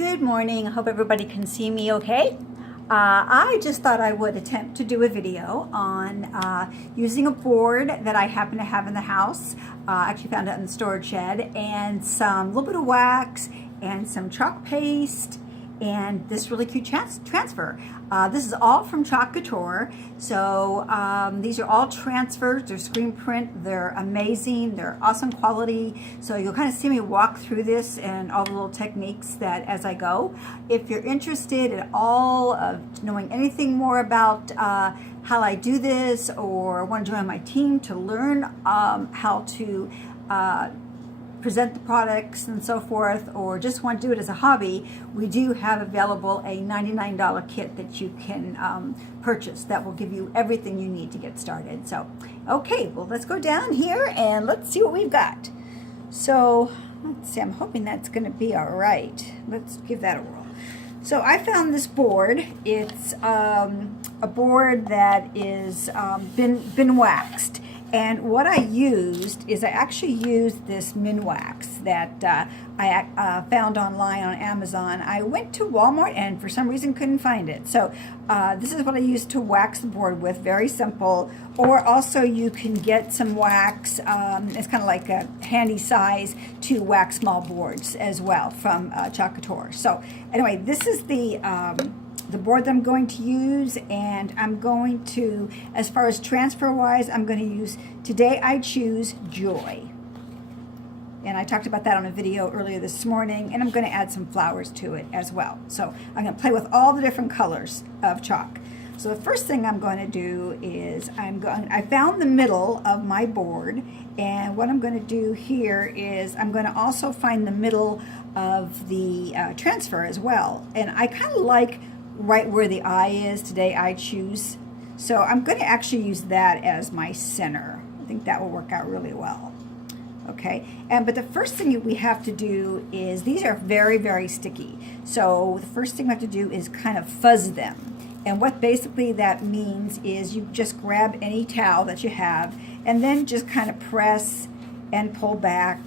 Good morning. I hope everybody can see me okay. I just thought I would attempt to do a video on using a board that I happen to have in the house. I actually found it in the storage shed, and some little bit of wax and some chalk paste and this really cute transfer. This is all from Couture. So these are all transfers. They're screen print. They're amazing. They're awesome quality. So you'll kind of see me walk through this and all the little techniques that as I go. If you're interested at all of knowing anything more about how I do this, or want to join my team to learn how to present the products and so forth, or just want to do it as a hobby, we do have available a $99 kit that you can purchase that will give you everything you need to get started. So, okay, well, let's go down here and let's see what we've got. So, let's see, I'm hoping that's going to be all right. Let's give that a whirl. So I found this board. It's a board that is been waxed. And what I used is I actually used this Minwax that I found online on Amazon. I went to Walmart and for some reason couldn't find it. So this is what I used to wax the board with, very simple. Or also you can get some wax, it's kind of like a handy size to wax small boards as well from Couture. So anyway, this is the board that I'm going to use, and I'm going to, as far as transfer wise, I'm going to use Today I Choose Joy. And I talked about that on a video earlier this morning, and I'm going to add some flowers to it as well. So I'm going to play with all the different colors of chalk. So the first thing I'm going to do is I found the middle of my board, and what I'm going to do here is I'm going to also find the middle of the transfer as well. And I kind of like right where the eye is, Today I Choose. So I'm going to actually use that as my center. I think that will work out really well. Okay, but the first thing we have to do is, these are very, very sticky. So the first thing we have to do is kind of fuzz them. And what basically that means is you just grab any towel that you have and then just kind of press and pull back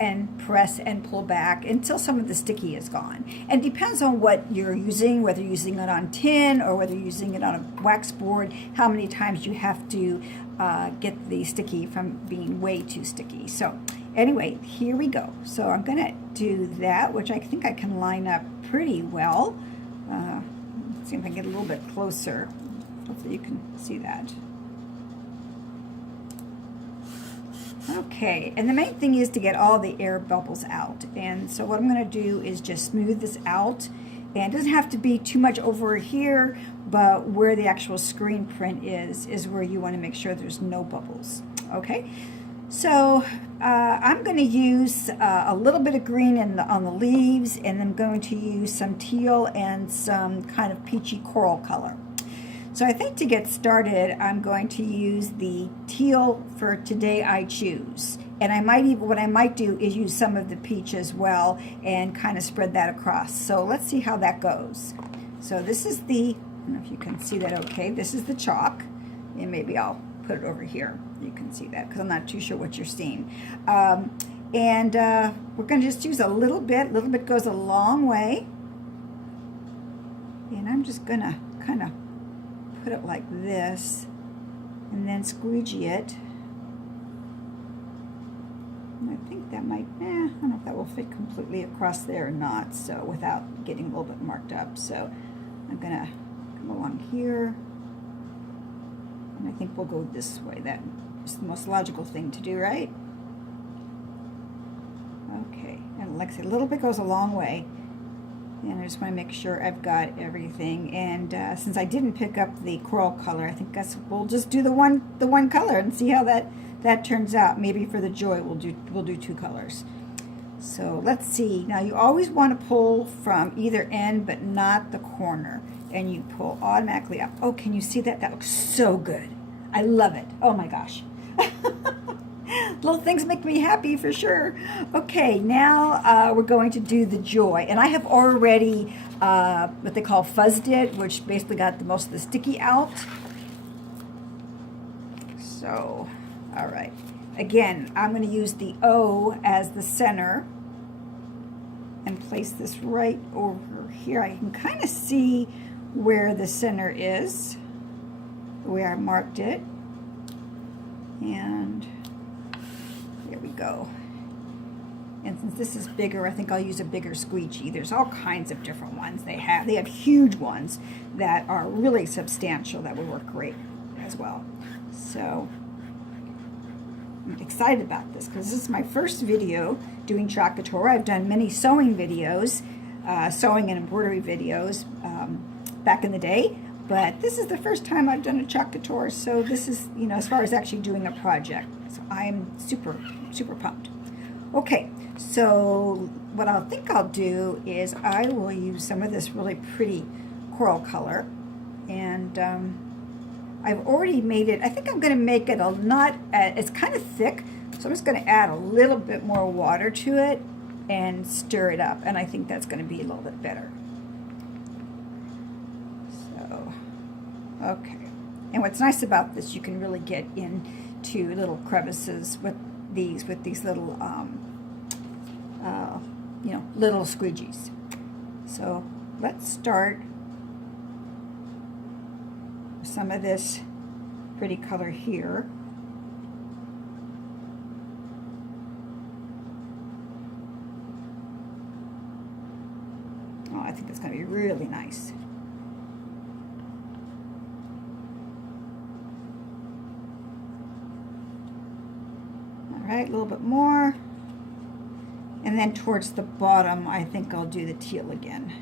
and press and pull back until some of the sticky is gone. And it depends on what you're using, whether you're using it on tin or whether you're using it on a wax board, how many times you have to get the sticky from being way too sticky. So anyway, here we go. So I'm gonna do that, which I think I can line up pretty well. Let's see if I can get a little bit closer. Hopefully you can see that. Okay, and the main thing is to get all the air bubbles out. And so what I'm going to do is just smooth this out. And it doesn't have to be too much over here, but where the actual screen print is where you want to make sure there's no bubbles. Okay, so I'm going to use a little bit of green on the leaves, and I'm going to use some teal and some kind of peachy coral color. So I think to get started, I'm going to use the teal for Today I Choose. And what I might do is use some of the peach as well and kind of spread that across. So let's see how that goes. So this is I don't know if you can see that okay. This is the chalk. And maybe I'll put it over here. You can see that because I'm not too sure what you're seeing. We're going to just use a little bit. A little bit goes a long way. And I'm just going to kind of put it like this and then squeegee it. And I think that might, I don't know if that will fit completely across there or not, so without getting a little bit marked up. So I'm gonna come along here, and I think we'll go this way. That is the most logical thing to do, right? Okay, and like I said, a little bit goes a long way. And I just want to make sure I've got everything. And since I didn't pick up the coral color, I think we'll just do the one color and see how that turns out. Maybe for the joy we'll do two colors. So let's see. Now you always want to pull from either end, but not the corner. And you pull automatically up. Oh, can you see that? That looks so good. I love it. Oh my gosh. Little things make me happy for sure. Okay, now we're going to do the joy. And I have already what they call fuzzed it, which basically got most of the sticky out. So, all right. Again, I'm going to use the O as the center. and place this right over here. I can kind of see where the center is, the way I marked it. And there we go. And since this is bigger, I think I'll use a bigger squeegee. There's all kinds of different ones they have. They have huge ones that are really substantial that would work great as well. So I'm excited about this because this is my first video doing chalk couture. I've done many sewing videos, sewing and embroidery videos back in the day, but this is the first time I've done a chalk couture. So this is, you know, as far as actually doing a project. So I'm super pumped. Okay, so what I think I'll do is I will use some of this really pretty coral color, and I've already made it. I think I'm going to make it it's kind of thick, so I'm just going to add a little bit more water to it and stir it up, and I think that's going to be a little bit better. So, okay. And what's nice about this, you can really get into little crevices with these little, you know, little squeegees. So let's start with some of this pretty color here. Oh, I think that's going to be really nice. All right, a little bit more. And then towards the bottom, I think I'll do the teal again.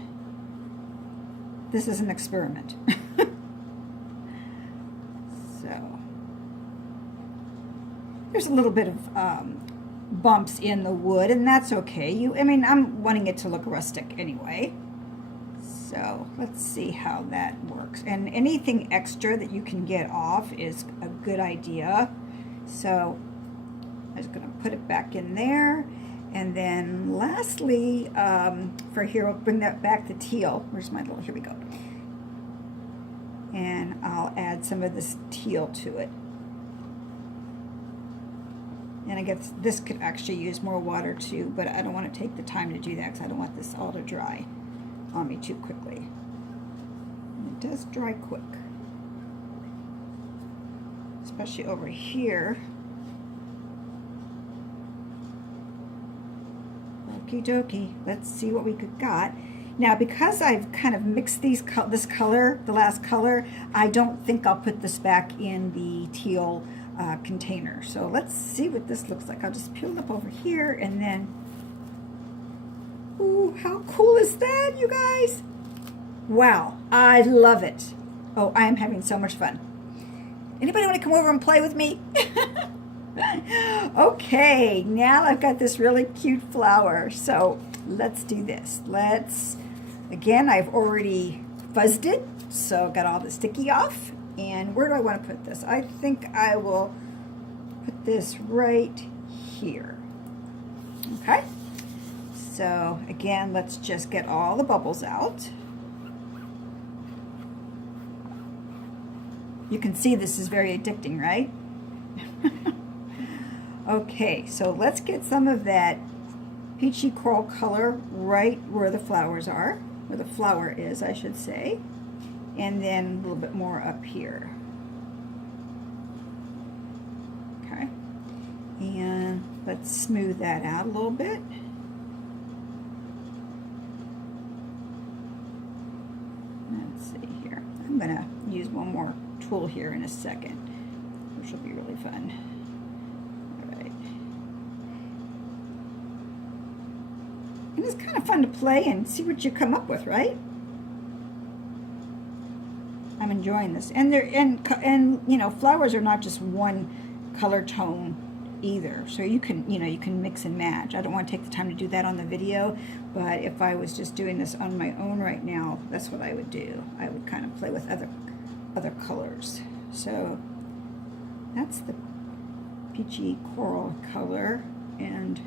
This is an experiment. So, there's a little bit of bumps in the wood, and that's okay. I mean, I'm wanting it to look rustic anyway. So, let's see how that works. And anything extra that you can get off is a good idea. So, I'm just going to put it back in there. And then lastly, for here, we'll bring that back to teal. Where's my little, here we go. And I'll add some of this teal to it. And I guess this could actually use more water too, but I don't want to take the time to do that because I don't want this all to dry on me too quickly. And it does dry quick. Especially over here. Okie dokie, let's see what we got. Now, because I've kind of mixed this color, the last color, I don't think I'll put this back in the teal container. So let's see what this looks like. I'll just peel it up over here and then, ooh, how cool is that, you guys? Wow, I love it. Oh, I am having so much fun. Anybody want to come over and play with me? Okay, now I've got this really cute flower, so let's do this. Again, I've already fuzzed it, so got all the sticky off. And where do I want to put this? I think I will put this right here. Okay, so again, let's just get all the bubbles out. You can see this is very addicting, right? Okay, so let's get some of that peachy coral color right where the flowers are, where the flower is, I should say, and then a little bit more up here. Okay, and let's smooth that out a little bit. Let's see here. I'm going to use one more tool here in a second, which will be really fun. And it's kind of fun to play and see what you come up with, right? I'm enjoying this. And you know, flowers are not just one color tone either. So you can mix and match. I don't want to take the time to do that on the video, but if I was just doing this on my own right now, that's what I would do. I would kind of play with other colors. So that's the peachy coral color, and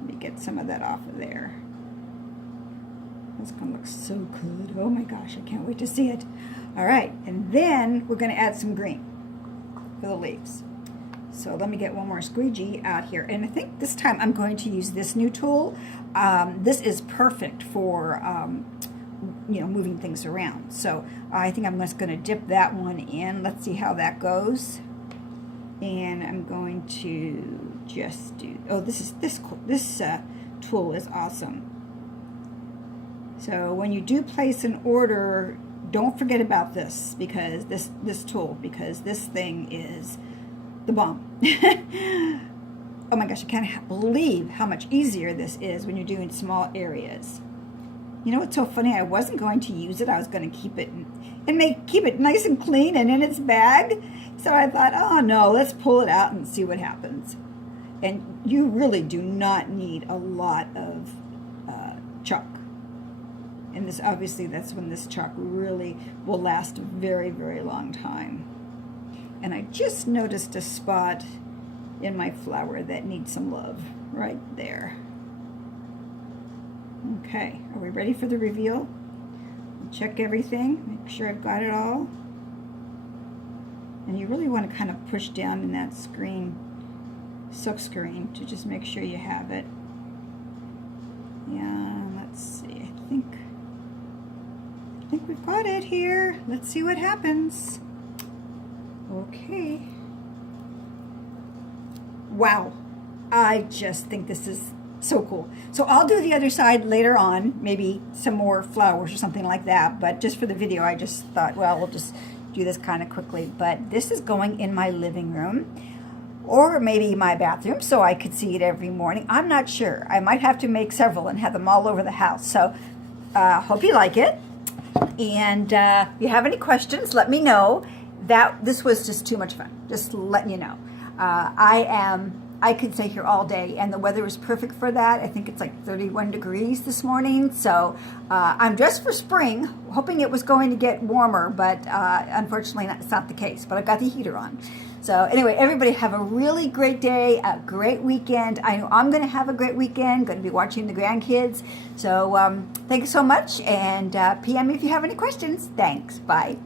let me get some of that off of there. That's going to look so good. Oh my gosh, I can't wait to see it. All right, and then we're going to add some green for the leaves. So let me get one more squeegee out here. And I think this time I'm going to use this new tool. This is perfect for, you know, moving things around. So I think I'm just going to dip that one in. Let's see how that goes. And I'm going to just do, oh, this tool is awesome. So when you do place an order, don't forget about this, because this tool, because this thing is the bomb. Oh my gosh, I can't believe how much easier this is when you're doing small areas. You know what's so funny? I wasn't going to use it. I was going to keep it keep it nice and clean and in its bag. So I thought, oh no, let's pull it out and see what happens. And you really do not need a lot of chalk. And this, obviously, that's when this chalk really will last a very, very long time. And I just noticed a spot in my flower that needs some love right there. Okay, are we ready for the reveal? Check everything, make sure I've got it all. And you really want to kind of push down in that silk screen to just make sure you have it. Yeah, let's see, I think we've got it here. Let's see what happens. Okay. Wow, I just think this is so cool. So I'll do the other side later on, maybe some more flowers or something like that, but just for the video I just thought, well, we'll just do this kind of quickly. But this is going in my living room, or maybe my bathroom, so I could see it every morning. I'm not sure. I might have to make several and have them all over the house. So hope you like it. And if you have any questions, let me know. This was just too much fun, just letting you know. I could stay here all day, and the weather is perfect for that. I think it's like 31 degrees this morning, so I'm dressed for spring, hoping it was going to get warmer, but unfortunately it's not the case, but I've got the heater on. So anyway, everybody have a really great day, a great weekend. I know I'm going to have a great weekend, going to be watching the grandkids. So thank you so much, and PM me if you have any questions. Thanks. Bye.